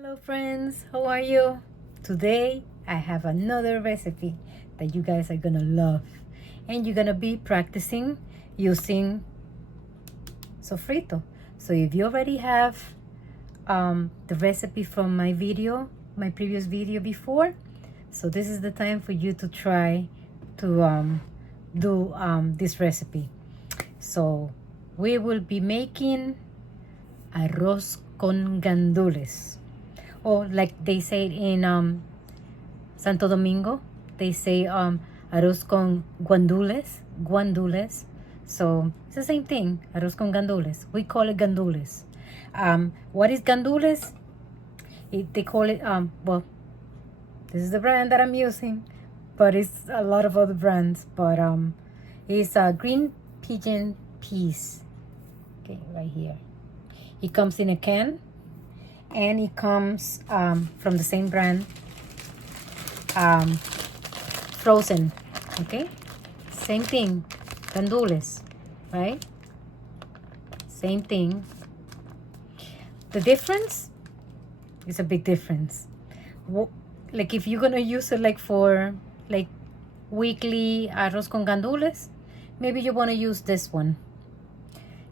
Hello friends, how are you? Today I have another recipe that you guys are gonna love, and you're gonna be practicing using sofrito. So if you already have the recipe from my previous video before, so this is the time for you to try to do this recipe. So we will be making arroz con gandules. Or like they say in Santo Domingo, they say arroz con guandules. So it's the same thing, arroz con gandules. We call it gandules. What is gandules? They call it, well, this is the brand that I'm using, but it's a lot of other brands. But it's green pigeon peas. Okay, right here. It comes in a can. And it comes from the same brand, frozen. Okay, same thing, gandules, right? Same thing. The difference is a big difference. Like if you're gonna use it like for like weekly arroz con gandules, maybe you want to use this one.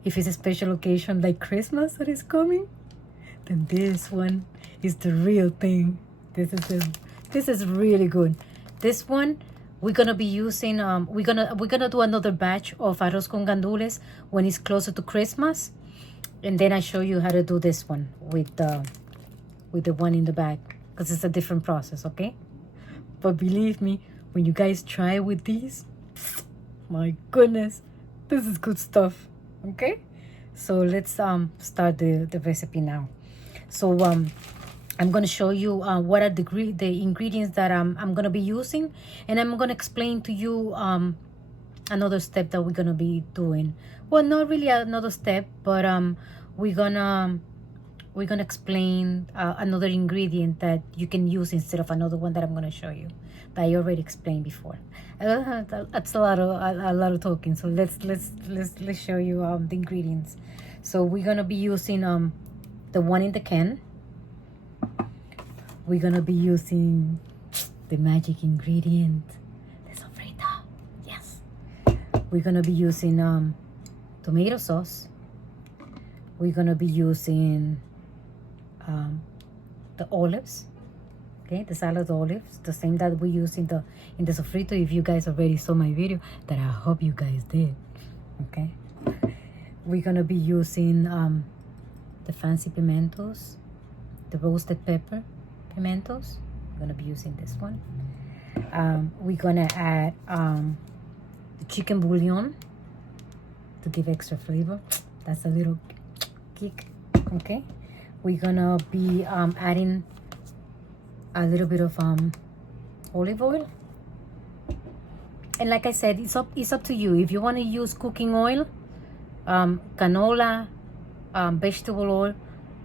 If it's a special occasion like Christmas that is coming, then this one is the real thing. This is really good. This one we're gonna be using. We're gonna do another batch of arroz con gandules when it's closer to Christmas, and then I show you how to do this one with the one in the bag, because it's a different process. Okay, but believe me, when you guys try with these, my goodness, this is good stuff. Okay, so let's start the recipe now. So I'm going to show you what are the ingredients that I'm going to be using, and I'm going to explain to you another step that we're going to be doing. Well, not really another step, but we're going to explain another ingredient that you can use instead of another one that I'm going to show you that I already explained before. That's a lot of talking. So let's show you the ingredients. So we're going to be using the one in the can. We're gonna be using the magic ingredient, the sofrito. Yes. We're gonna be using tomato sauce. We're gonna be using the olives. Okay, the salad olives, the same that we use in the sofrito. If you guys already saw my video, that I hope you guys did. Okay. We're gonna be using the fancy pimentos, the roasted pepper pimentos. I'm gonna be using this one. We're gonna add the chicken bouillon to give extra flavor. That's a little kick. Okay, we're gonna be adding a little bit of olive oil, and like I said, it's up to you. If you want to use cooking oil, canola, vegetable oil,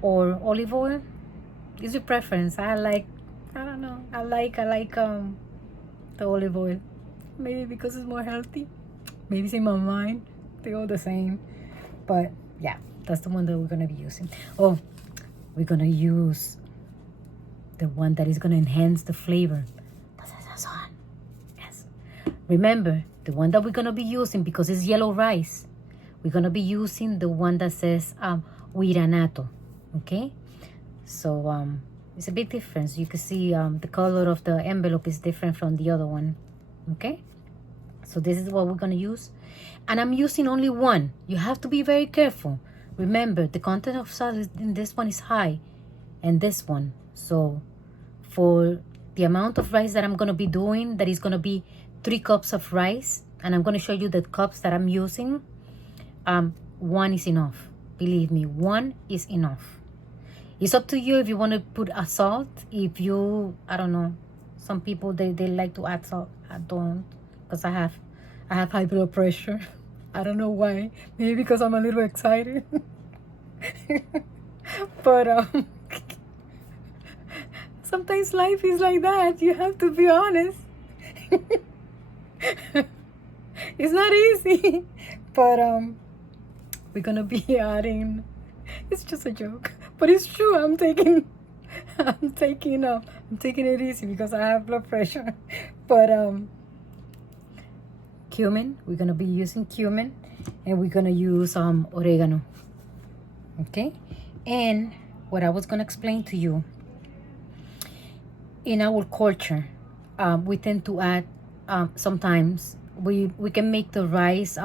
or olive oil, is your preference. I like the olive oil, maybe because it's more healthy, maybe it's in my mind, they're all the same, but yeah, that's the one that we're gonna be using. Oh, we're gonna use the one that is gonna enhance the flavor. Yes, remember the one that we're gonna be using, because it's yellow rice, we're gonna be using the one that says Oregano. Okay, so it's a big difference. You can see the color of the envelope is different from the other one. Okay, so this is what we're gonna use, and I'm using only one. You have to be very careful. Remember, the content of salt in this one is high, and this one. So for the amount of rice that I'm gonna be doing, that is gonna be 3 cups of rice, and I'm gonna show you the cups that I'm using. One is enough. Believe me, one is enough. It's up to you if you want to put a salt. If you, I don't know, some people they like to add salt. I don't, because I have high blood pressure. I don't know why. Maybe because I'm a little excited. But sometimes life is like that. You have to be honest. It's not easy. But we're gonna be adding, it's just a joke, but it's true. I'm taking I'm taking it easy because I have blood pressure. But cumin, we're gonna be using cumin, and we're gonna use oregano. Okay, and what I was gonna explain to you, in our culture, we tend to add sometimes we can make the rice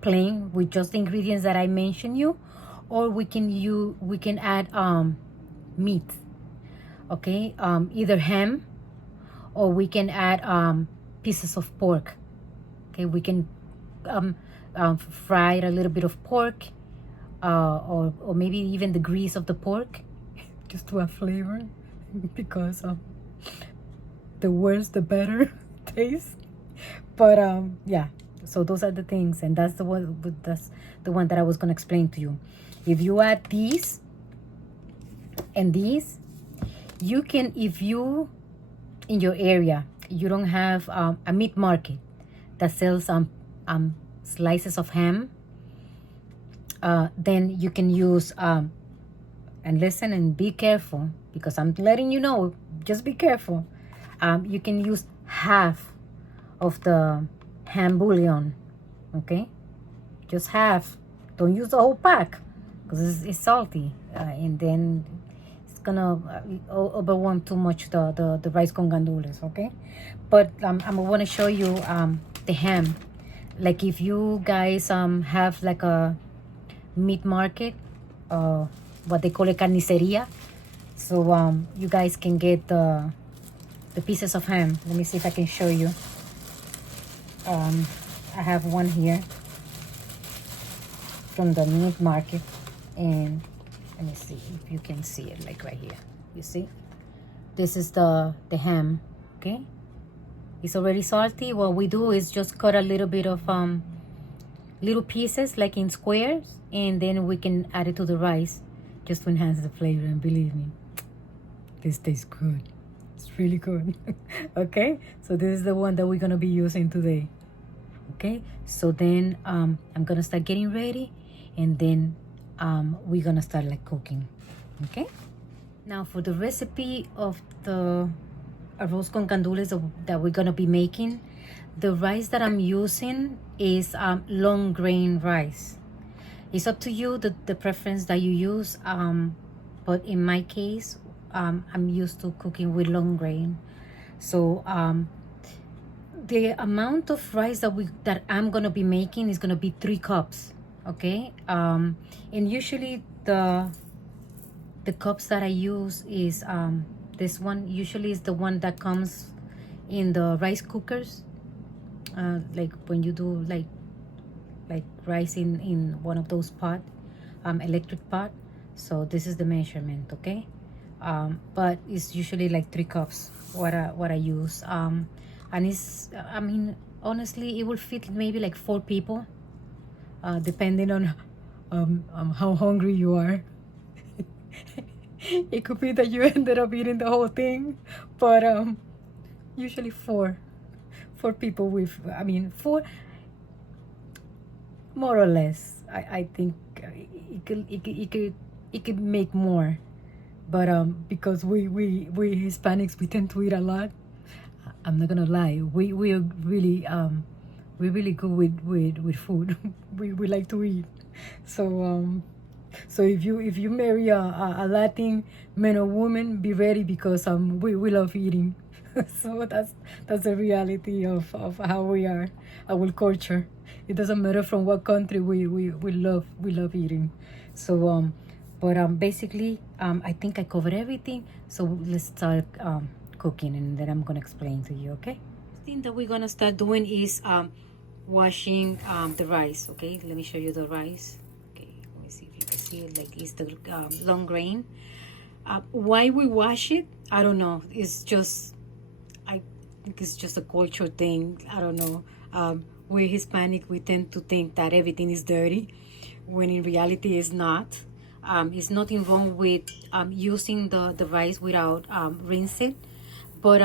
plain with just the ingredients that I mentioned you, or we can add meat. Okay, either ham, or we can add pieces of pork. Okay, we can fry a little bit of pork, or maybe even the grease of the pork, just to have flavor, because the worse the better taste. But yeah, so those are the things, and that's the one that I was gonna explain to you. If you add these and these, you can, if you in your area you don't have a meat market that sells slices of ham, then you can use and listen and be careful, because I'm letting you know, just be careful. You can use half of the ham bullion. Okay, just half. Don't use the whole pack, because it's salty, and then it's gonna overwhelm too much the rice con gandules. Okay, but I'm going to show you the ham. Like if you guys have like a meat market, what they call a carniceria, so you guys can get the pieces of ham. Let me see if I can show you. I have one here from the meat market, and let me see if you can see it, like right here. You see, this is the ham. Okay, it's already salty. What we do is just cut a little bit of little pieces, like in squares, and then we can add it to the rice, just to enhance the flavor. And believe me, this tastes good. It's really good. Okay, so this is the one that we're gonna be using today. Okay, so then I'm gonna start getting ready, and then we're gonna start like cooking. Okay, now for the recipe of the arroz con gandules that we're gonna be making, the rice that I'm using is long grain rice. It's up to you, the preference that you use, but in my case, I'm used to cooking with long grain. So the amount of rice that I'm gonna be making is gonna be 3 cups. Okay, and usually the cups that I use is this one. Usually is the one that comes in the rice cookers, like when you do like rice in one of those pot, electric pot. So this is the measurement. Okay, but it's usually like 3 cups what I use, and it's, I mean, honestly, it will fit maybe like 4 people, depending on how hungry you are. It could be that you ended up eating the whole thing, but usually four people with, I mean, 4, more or less. I think it could make more, but because we Hispanics, we tend to eat a lot. I'm not gonna lie, we are really we're really good with food. we like to eat. So so if you marry a Latin man or woman, be ready, because we love eating. So that's the reality of how we are, our culture. It doesn't matter from what country, we love eating. So but basically I think I covered everything, so let's start cooking, and then I'm gonna explain to you. Okay, the thing that we're gonna start doing is washing the rice. Okay, let me show you the rice. Okay, let me see if you can see it. Like, it's the long grain. Why we wash it, I don't know. It's just, I think it's just a culture thing. I don't know. We're Hispanic, we tend to think that everything is dirty, when in reality it's not. It's nothing wrong with using the rice without rinse it, but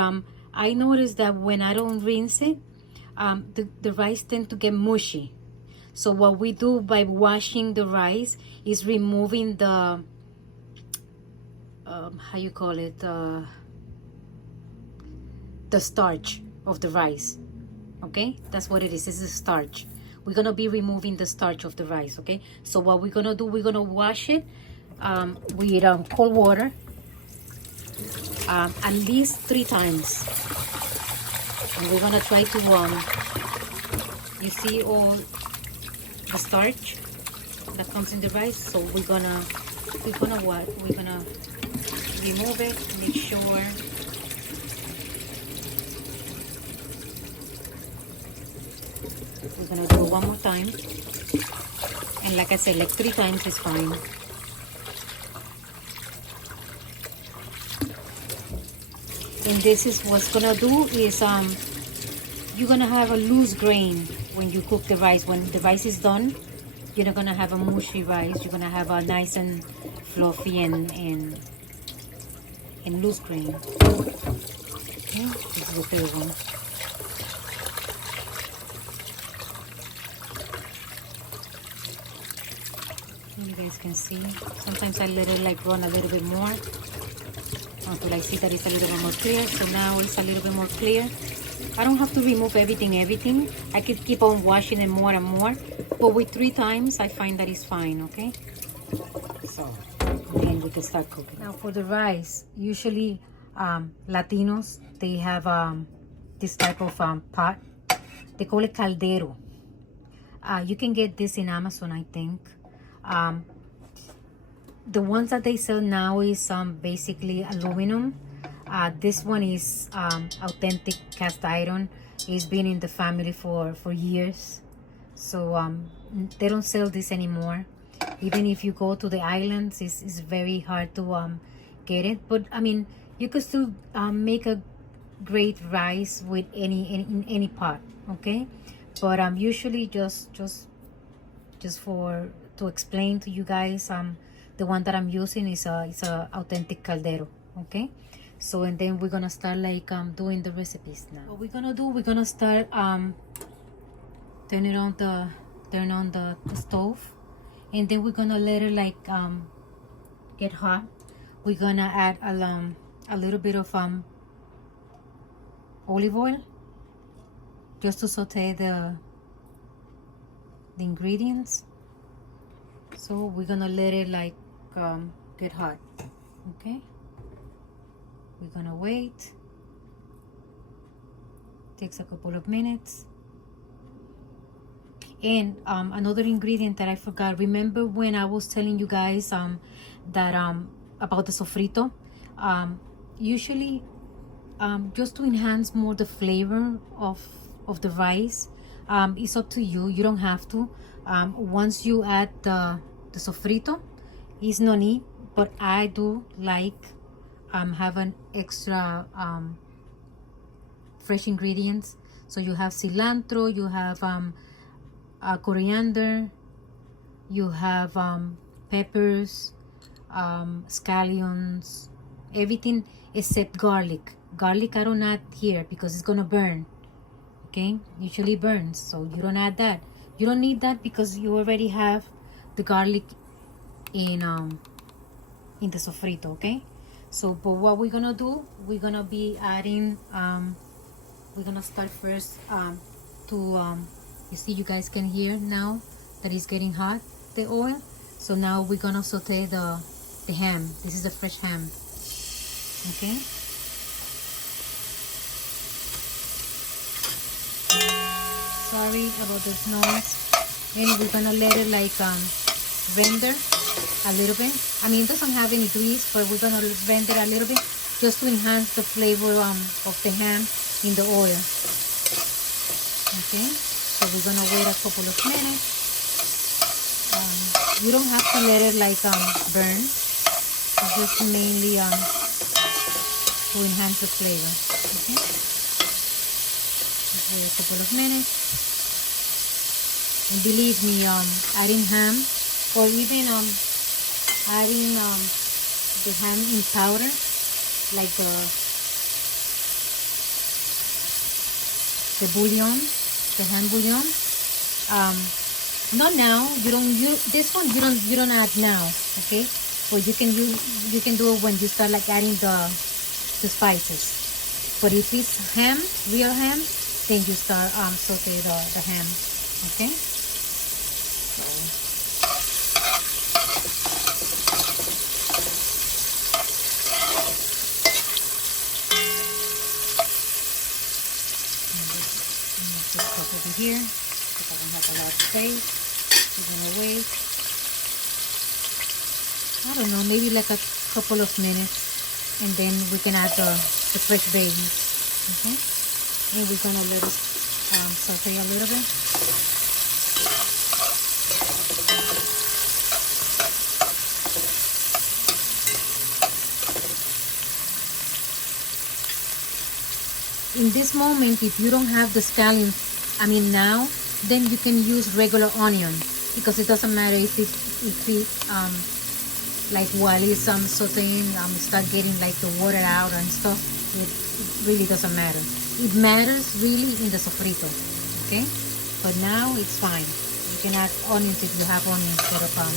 I noticed that when I don't rinse it, the rice tend to get mushy. So what we do by washing the rice is removing the how you call it, the starch of the rice. Okay, that's what it is. This is starch. We're gonna be removing the starch of the rice. Okay, so what we're gonna do, we're gonna wash it with cold water at least 3 times, and we're gonna try to you see all the starch that comes in the rice. So we're gonna remove it, make sure. We're gonna do it one more time, and like I said, like 3 times is fine. And this is what's gonna do is you're gonna have a loose grain when you cook the rice. When the rice is done, you're not gonna have a mushy rice. You're gonna have a nice and fluffy and loose grain. Okay, this is the third one. You guys can see. Sometimes I let it like run a little bit more until I see that it's a little bit more clear. So now it's a little bit more clear. I don't have to remove everything. I could keep on washing it more and more, but with 3 times I find that it's fine. Okay, so then we can start cooking. Now for the rice, usually Latinos, they have this type of pot. They call it caldero. You can get this in Amazon, I think. The ones that they sell now is basically aluminum. This one is authentic cast iron. It's been in the family for years, so they don't sell this anymore. Even if you go to the islands, it's very hard to get it. But I mean, you could still make a great rice with any pot. Okay, but usually just for to explain to you guys, the one that I'm using is a authentic caldero. Okay, so and then we're gonna start like doing the recipes now. What we're gonna do, we're gonna start turn on the stove, and then we're gonna let it like get hot. We're gonna add a little bit of olive oil just to saute the ingredients. So we're gonna let it like get hot. Okay, we're gonna wait. Takes a couple of minutes. And another ingredient that I forgot, remember when I was telling you guys that about the sofrito, usually just to enhance more the flavor of the rice, it's up to you. You don't have to. Once you add the sofrito, it's no need, but I do like have an extra fresh ingredients. So you have cilantro, you have coriander, you have peppers, scallions, everything except garlic. Garlic I don't add here because it's gonna burn. Okay, usually burns, so you don't add that. You don't need that because you already have the garlic in the sofrito. Okay, so but what we're gonna do, we're gonna be adding we're gonna start first you see, you guys can hear now that it's getting hot, the oil. So now we're gonna saute the ham. This is a fresh ham. Okay, sorry about this noise. And we're gonna let it like render a little bit. I mean, it doesn't have any grease, but we're gonna render a little bit just to enhance the flavor of the ham in the oil. Okay, so we're gonna wait a couple of minutes. You don't have to let it like burn. It's just mainly to enhance the flavor. Okay, just wait a couple of minutes. And believe me, adding ham or even adding the ham in powder, like the bullion, the ham bullion. Not now. This one you don't add now. Okay, or you can do it when you start like adding the spices. But if it's ham, real ham, then you start saute the ham. Okay. Just put over here because I don't have a lot of space. We're gonna wait. I don't know, maybe like a couple of minutes, and then we can add the fresh veggies. Okay, and we're gonna let it saute a little bit. In this moment, if you don't have the scallion, now, then you can use regular onion, because it doesn't matter if it like while it's sauteing, start getting like the water out and stuff. It really doesn't matter. It matters really in the sofrito, okay? But now it's fine. You can add onions if you have onions for the pan.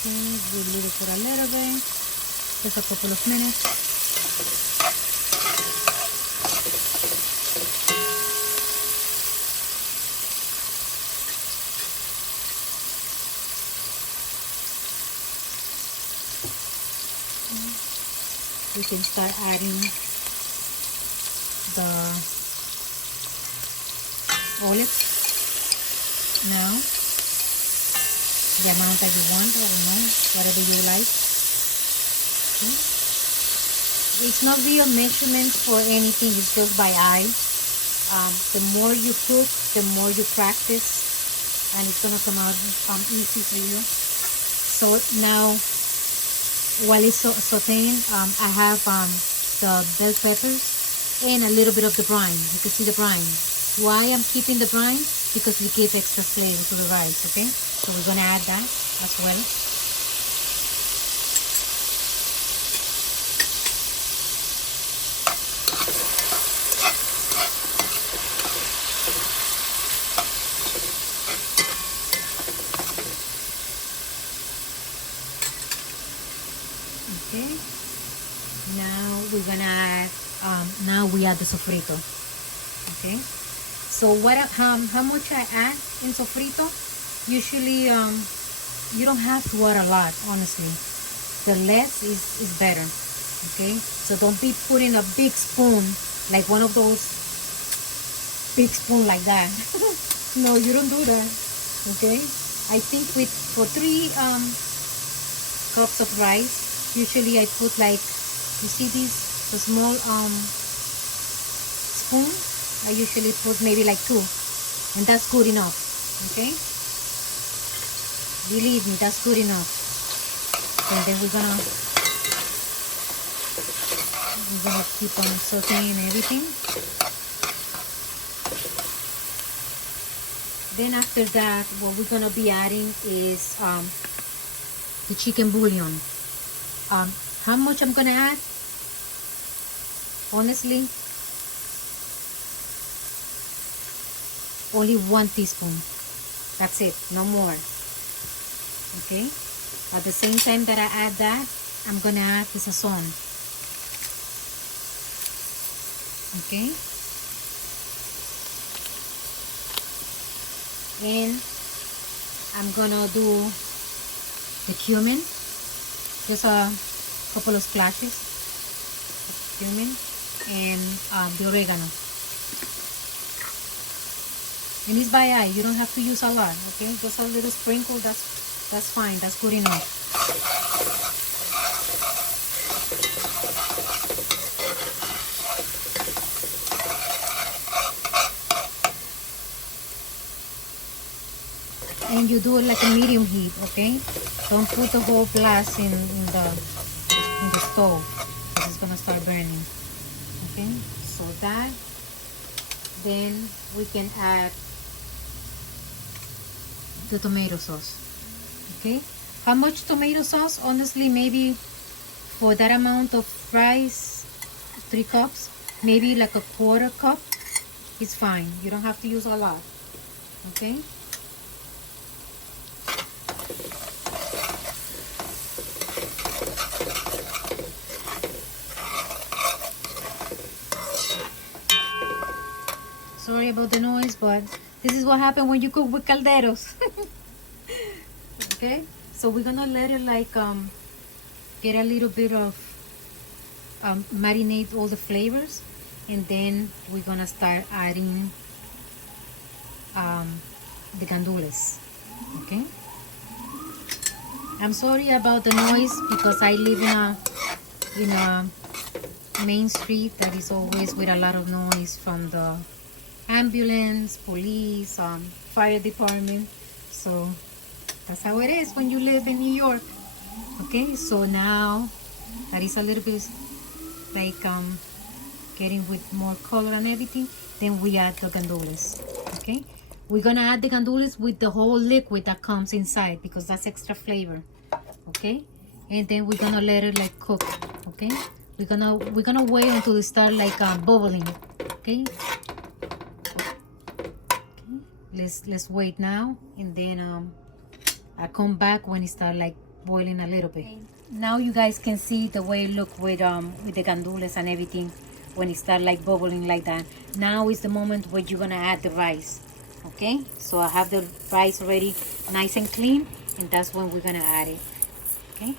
Okay, we leave it for a little bit, just a couple of minutes. We can start adding the olives now. The amount that you want, I don't know, whatever you like. Okay. It's not real measurements for anything, it's just by eye. The more you cook, the more you practice, and it's gonna come out easy for you. So now, while it's sauteing, I have the bell peppers and a little bit of the brine. You can see the brine. Why I'm keeping the brine? Because it gives extra flavor to the rice, okay? So we're gonna add that as well. Okay. Now we're gonna add, now we add the sofrito. Okay. So how much I add in sofrito? Usually, you don't have to add a lot, honestly. The less is better, okay? So don't be putting a big spoon, like one of those big spoon like that. No, you don't do that, okay? I think for 3 cups of rice, usually I put like, you see the small spoon? I usually put maybe like 2, and that's good enough, okay? Believe me, that's good enough. And then we're gonna keep on sauteing everything. Then after that, what we're gonna be adding is the chicken bouillon. How much I'm gonna add? Honestly, only 1 teaspoon. That's it, no more. Okay. At the same time that I add that, I'm gonna add the sazon. Okay. And I'm gonna do the cumin. Just a couple of splashes. Cumin and the oregano. And it's by eye. You don't have to use a lot. Okay, just a little sprinkle. That's fine. That's good enough. And you do it like a medium heat, okay? Don't put the whole blast in the stove, because it's gonna start burning. Okay, so that. Then we can add the tomato sauce. Okay, how much tomato sauce? Honestly, maybe for that amount of rice, 3 cups, maybe like a 1/4 cup. it's fine. You don't have to use a lot. Okay. Sorry about the noise, but this is what happens when you cook with calderos. Okay, so we're gonna let it like get a little bit of marinate all the flavors, and then we're gonna start adding the gandules. Okay, I'm sorry about the noise because I live in a main street that is always with a lot of noise from the ambulance, police, fire department. So that's how it is when you live in New York. Okay, so now that is a little bit like getting with more color and everything, then we add the gandules. Okay, we're gonna add the gandules with the whole liquid that comes inside because that's extra flavor. Okay, and then we're gonna let it like cook. Okay, we're gonna wait until it start like bubbling. Okay. Let's wait now, and then I come back when it start like boiling a little bit. Now you guys can see the way it look with the gandules and everything when it start like bubbling like that. Now is the moment where you're gonna add the rice. Okay, so I have the rice already nice and clean, and that's when we're gonna add it. Okay.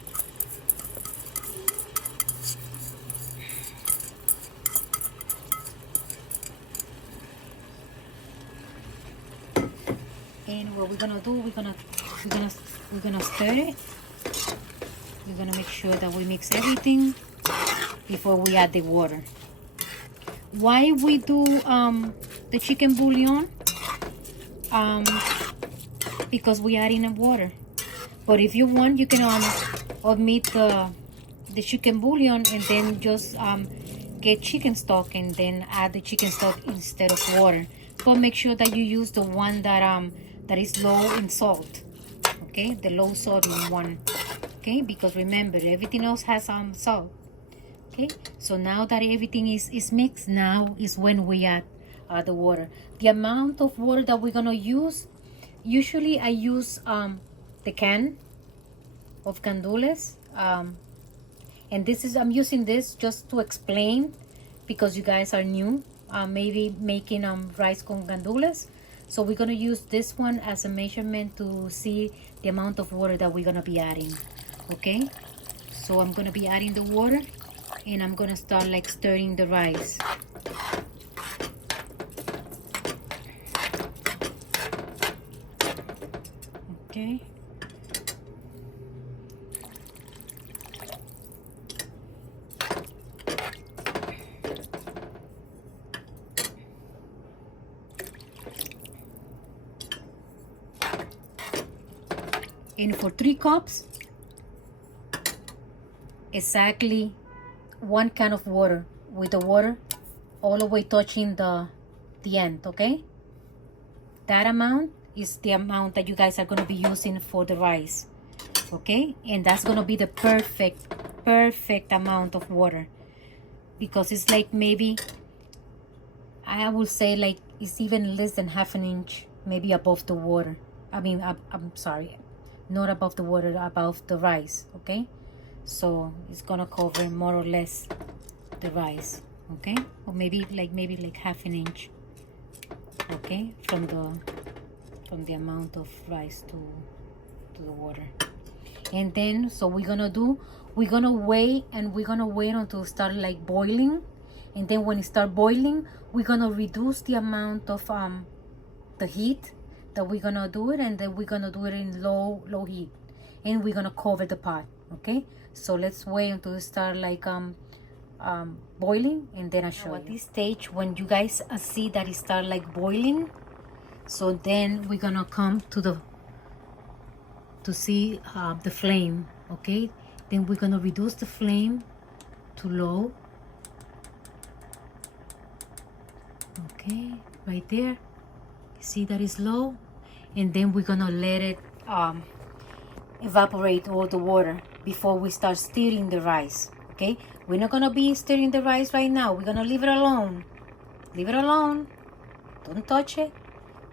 And what we're gonna do, we're gonna stir it. We're gonna make sure that we mix everything before we add the water. Why we do the chicken bouillon? Because we add in water. But if you want, you can omit the chicken bouillon and then just get chicken stock and then add the chicken stock instead of water. But make sure that you use the one that is low in salt. Okay, the low sodium one. Okay, because remember everything else has salt. Okay, so now that everything is mixed, now is when we add the water. The amount of water that we're gonna use, usually I use the can of gandules, and I'm using this just to explain because you guys are new, maybe making rice con gandules. So we're gonna use this one as a measurement to see the amount of water that we're gonna be adding. Okay, so I'm gonna be adding the water, and I'm gonna start like stirring the rice. Okay. And for 3 cups, exactly 1 can of water, with the water all the way touching the end. Okay, that amount is the amount that you guys are going to be using for the rice. Okay, and that's going to be the perfect amount of water, because it's like maybe I would say like it's even less than half an inch maybe above the water. I mean, I'm sorry, not above the water, above the rice. Okay, so it's gonna cover more or less the rice. Okay, or maybe like half an inch. Okay, from the amount of rice to the water. And then so we're gonna wait until it start like boiling, and then when it start boiling, we're gonna reduce the amount of the heat that we're gonna do it, and then we're gonna do it in low heat, and we're gonna cover the pot. Okay, so let's wait until it start like boiling, and then I'll show you. At this stage, when you guys see that it start like boiling, so then we're gonna come to see the flame. Okay, then we're gonna reduce the flame to low. Okay, right there, see that is low, and then we're gonna let it evaporate all the water before we start stirring the rice. Okay, we're not gonna be stirring the rice right now. We're gonna leave it alone. Don't touch it.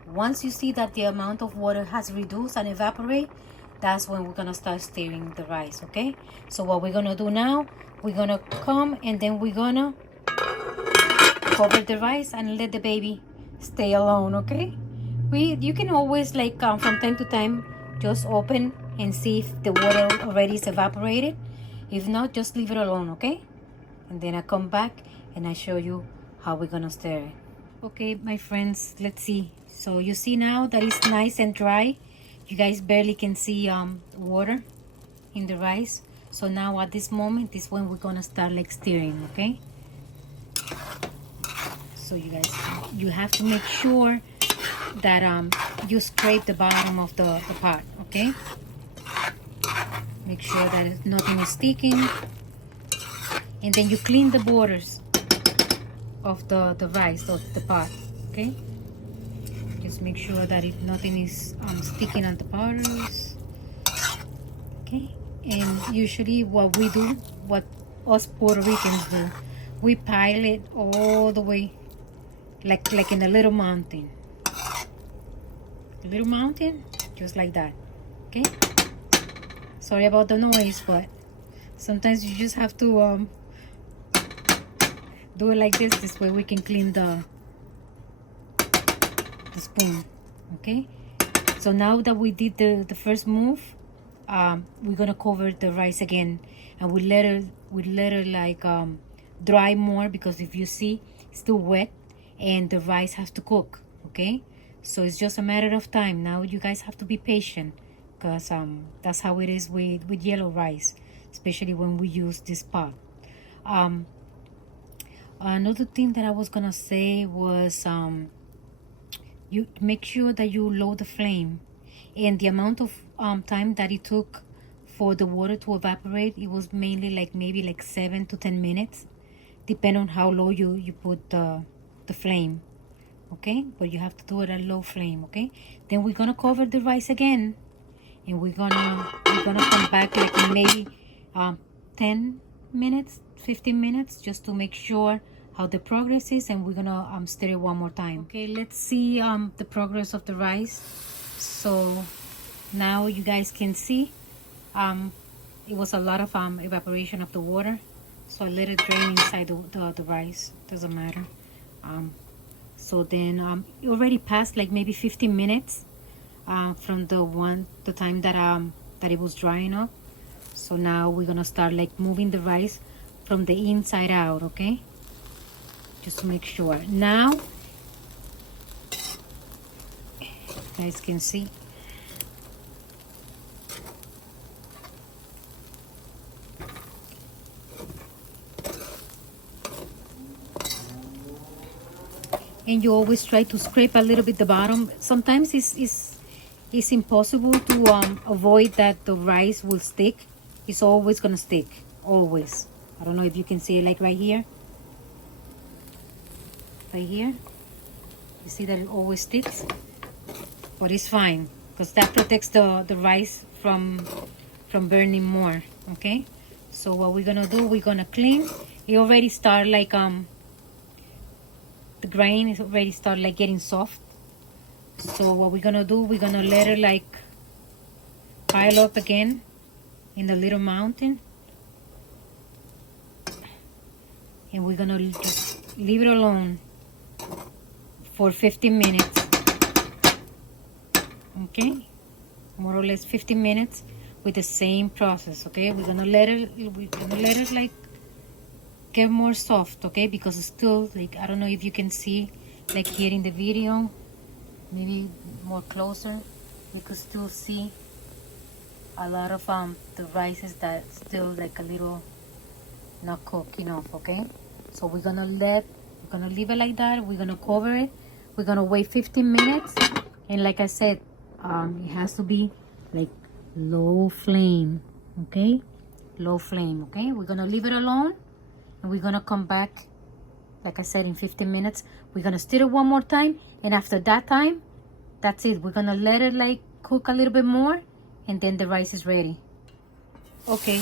Once you see that the amount of water has reduced and evaporate, that's when we're gonna start stirring the rice, okay? So what we're gonna do now, we're gonna come and then we're gonna cover the rice and let the baby stay alone, okay? You can always like from time to time just open and see if the water already is evaporated. If not, just leave it alone, okay? And then I come back and I show you how we're gonna stir it. Okay, my friends, let's see. So you see now that it's nice and dry. You guys barely can see water in the rice. So now at this moment is when we're gonna start like stirring, okay? So you guys, you have to make sure that you scrape the bottom of the pot, okay? Make sure that nothing is sticking. And then you clean the borders of the rice, of the pot, okay? Just make sure that nothing is sticking on the borders, okay? And usually what we do, what us Puerto Ricans do, we pile it all the way, like in a little mountain. A little mountain, just like that, okay? Sorry about the noise, but sometimes you just have to do it like this. This way we can clean the spoon, okay? So now that we did the first move, we're gonna cover the rice again, and we let it like dry more, because if you see, it's still wet and the rice has to cook, okay? So it's just a matter of time. Now you guys have to be patient, because that's how it is with yellow rice, especially when we use this pot. Another thing that I was gonna say was you make sure that you lower the flame, and the amount of time that it took for the water to evaporate, it was mainly like maybe like 7 to 10 minutes, depending on how low you put the flame, okay? But you have to do it at low flame, okay? Then we're gonna cover the rice again, and we're gonna come back like in maybe 10 minutes, 15 minutes, just to make sure how the progress is, and we're gonna stir it one more time. Okay, let's see the progress of the rice. So now you guys can see it was a lot of evaporation of the water, so I let it drain inside the rice. Doesn't matter. So then it already passed like maybe 15 minutes from the time that it was drying up. So now we're gonna start like moving the rice from the inside out, okay? Just to make sure. Now you guys can see and you always try to scrape a little bit the bottom. Sometimes it's impossible to avoid that the rice will stick. It's always gonna stick, always. I don't know if you can see it, like right here. Right here, you see that it always sticks, but it's fine, because that protects the rice from burning more, okay? So what we're gonna do, we're gonna clean. It already start like the grain is already start like getting soft. So what we're gonna do, we're gonna let it like pile up again in the little mountain, and we're gonna just leave it alone for 15 minutes, okay? More or less 15 minutes with the same process, okay? We're gonna let it like get more soft, okay? Because it's still like, I don't know if you can see like here in the video, maybe more closer, you could still see a lot of the rices that still like a little not cooked enough, okay? So we're gonna leave it like that. We're gonna cover it. We're gonna wait 15 minutes, and like I said, it has to be like low flame, okay? Low flame, okay? We're gonna leave it alone, and we're gonna come back, like I said, in 15 minutes. We're gonna stir it one more time, and after that time, that's it. We're gonna let it like cook a little bit more, and then the rice is ready. Okay,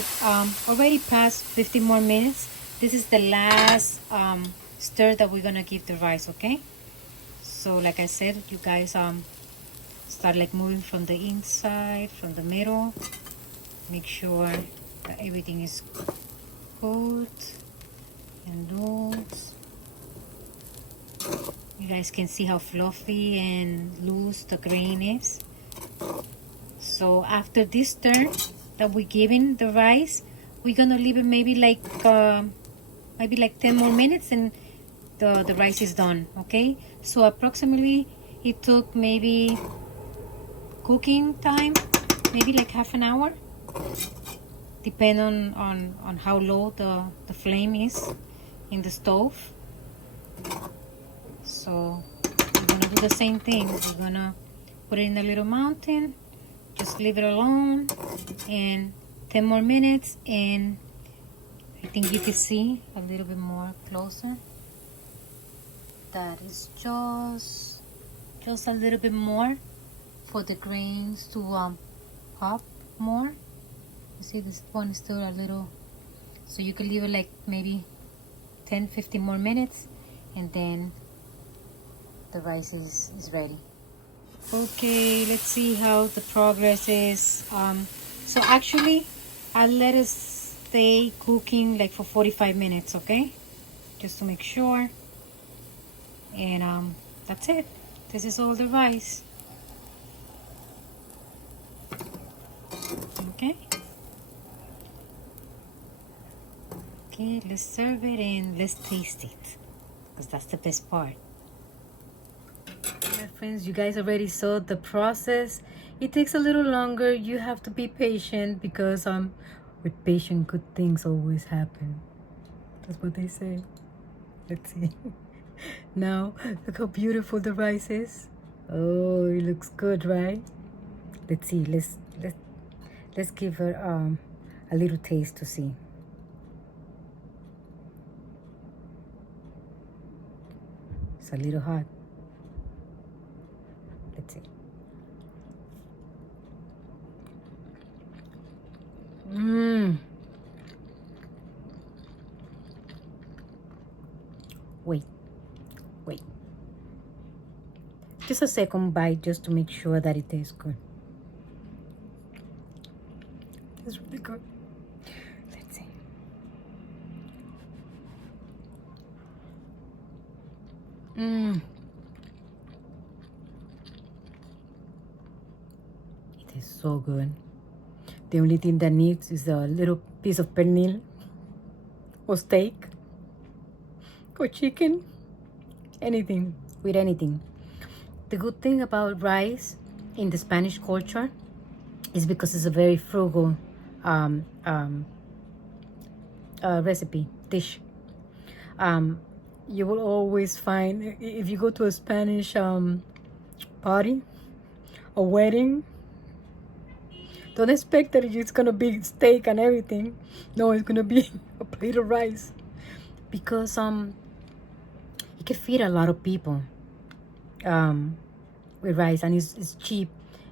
already passed 15 more minutes. This is the last stir that we're gonna give the rice, okay? So like I said, you guys start like moving from the inside, from the middle. Make sure that everything is good and loose. You guys can see how fluffy and loose the grain is. So after this turn that we're giving the rice, we're gonna leave it maybe like 10 more minutes and the rice is done. Okay, so approximately it took maybe cooking time maybe like half an hour, depending on how low the flame is in the stove. So we're gonna do the same thing. We're gonna put it in a little mountain, just leave it alone, and 10 more minutes, and I think you can see a little bit more closer that is just a little bit more for the grains to pop more. You see this one is still a little, so you can leave it like maybe 10-15 more minutes, and then the rice is ready. Okay, let's see how the progress is. So actually I'll let it stay cooking like for 45 minutes, okay, just to make sure. And that's it. This is all the rice. Okay, let's serve it and let's taste it, because that's the best part. My friends, you guys already saw the process. It takes a little longer. You have to be patient, because with patience good things always happen. That's what they say. Let's see. Now look how beautiful the rice is. Oh, it looks good, right? Let's see. Let's give her a little taste to see. It's a little hot. Let's see. Wait. Just a second bite, just to make sure that it tastes good. It's really good. Let's see. It is so good. The only thing that needs is a little piece of pernil, or steak, or chicken, anything, with anything. The good thing about rice in the Spanish culture is because it's a very frugal recipe, dish. You will always find, if you go to a Spanish party, a wedding, don't expect that it's gonna be steak and everything. No, it's gonna be a plate of rice, because it can feed a lot of people with rice, and it's cheap,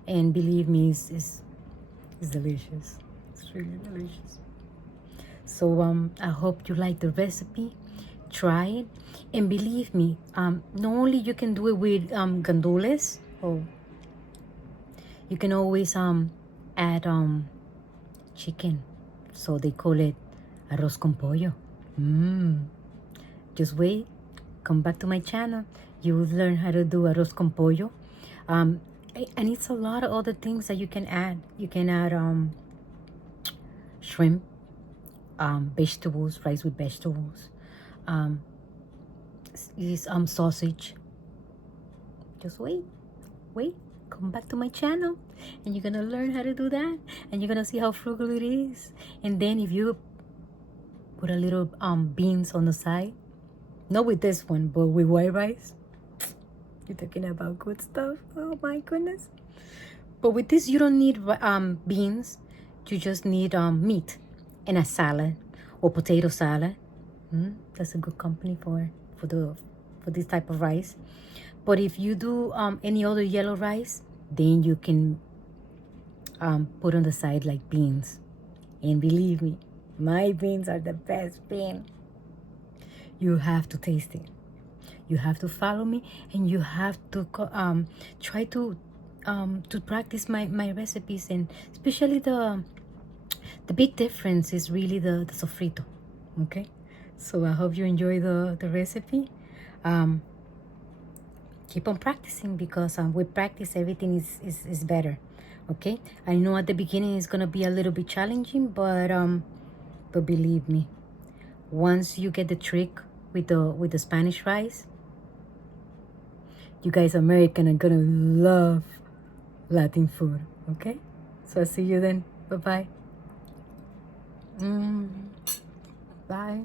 and believe me, it's delicious. It's really delicious. So I hope you like the recipe. Try it, and believe me, not only you can do it with gandules, or you can always add chicken. So they call it arroz con pollo. Just wait, come back to my channel. You will learn how to do arroz con pollo. And it's a lot of other things that you can add. You can add shrimp, vegetables, rice with vegetables, sausage. Just wait, come back to my channel, and you're gonna learn how to do that, and you're gonna see how frugal it is. And then if you put a little beans on the side, not with this one, but with white rice, you're talking about good stuff. Oh my goodness. But with this, you don't need beans. You just need meat and a salad, or potato salad. That's a good company for this type of rice. But if you do any other yellow rice, then you can put on the side like beans. And believe me, my beans are the best bean. You have to taste it. You have to follow me, and you have to try to practice my recipes, and especially the big difference is really the sofrito. Okay, so I hope you enjoy the recipe. Keep on practicing, because with practice everything is better. Okay, I know at the beginning it's gonna be a little bit challenging, but believe me, once you get the trick with the Spanish rice, you guys American are gonna love Latin food. Okay, so I'll see you then. Bye-bye. Bye.